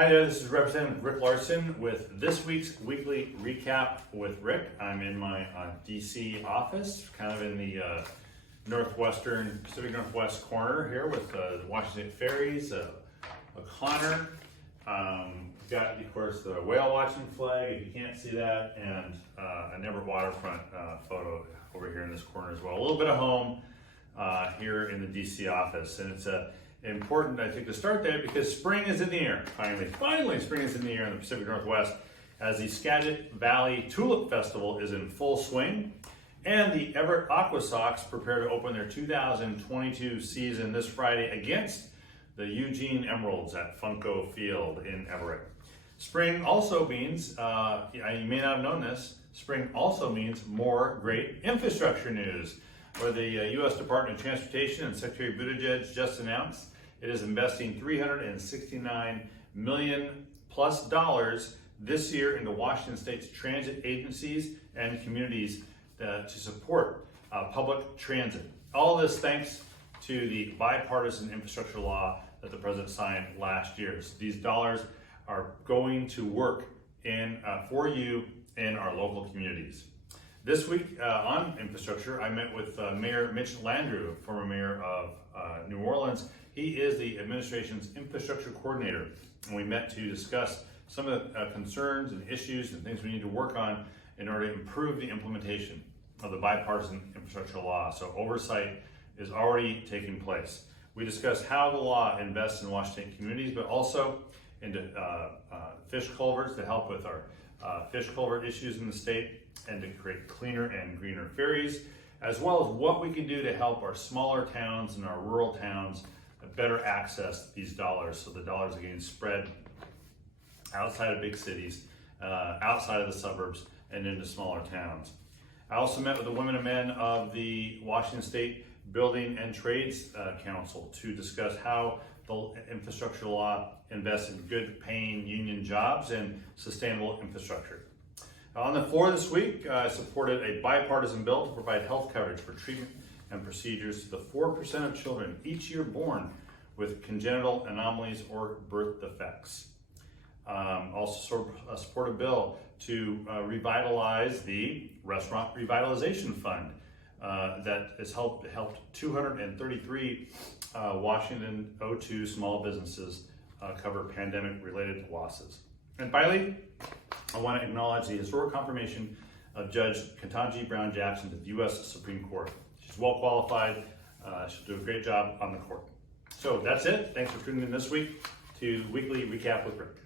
Hi there, this is Representative Rick Larsen with this week's weekly recap with Rick. I'm in my DC office, kind of in the Pacific Northwest corner here with the Washington State Ferries, O'Connor. We've got, of course, the whale watching flag, if you can't see that, and an Everett waterfront photo over here in this corner as well. A little bit of home here in the DC office, and it's important, I think, to start there because spring is in the air. Finally, spring is in the air in the Pacific Northwest as the Skagit Valley Tulip Festival is in full swing, and the Everett AquaSox prepare to open their 2022 season this Friday against the Eugene Emeralds at Funko Field in Everett. Spring also means, you may not have known this, spring also means more great infrastructure news, where the U.S. Department of Transportation and Secretary Buttigieg just announced it is investing $369 million plus this year into Washington State's transit agencies and communities to support public transit. All this thanks to the bipartisan infrastructure law that the president signed last year. So these dollars are going to work for you in our local communities. This week on infrastructure, I met with Mayor Mitch Landrieu, former mayor of New Orleans. He is the administration's infrastructure coordinator, and we met to discuss some of the concerns and issues and things we need to work on in order to improve the implementation of the bipartisan infrastructure law. So oversight is already taking place. We discussed how the law invests in Washington communities, but also into fish culverts to help with our fish culvert issues in the state and to create cleaner and greener ferries, as well as what we can do to help our smaller towns and our rural towns better access these dollars, so the dollars are getting spread outside of big cities, outside of the suburbs, and into smaller towns. I also met with the women and men of the Washington State Building and Trades Council to discuss how the infrastructure law invests in good paying union jobs and sustainable infrastructure. On the floor this week, I supported a bipartisan bill to provide health coverage for treatment and procedures to the 4% of children each year born with congenital anomalies or birth defects. Also support a bill to revitalize the Restaurant Revitalization Fund that has helped 233 Washington O2 small businesses cover pandemic-related losses. And finally, I want to acknowledge the historic confirmation of Judge Ketanji Brown Jackson to the U.S. Supreme Court. She's well qualified. She'll do a great job on the court. So that's it. Thanks for tuning in this week to Weekly Recap with Rick.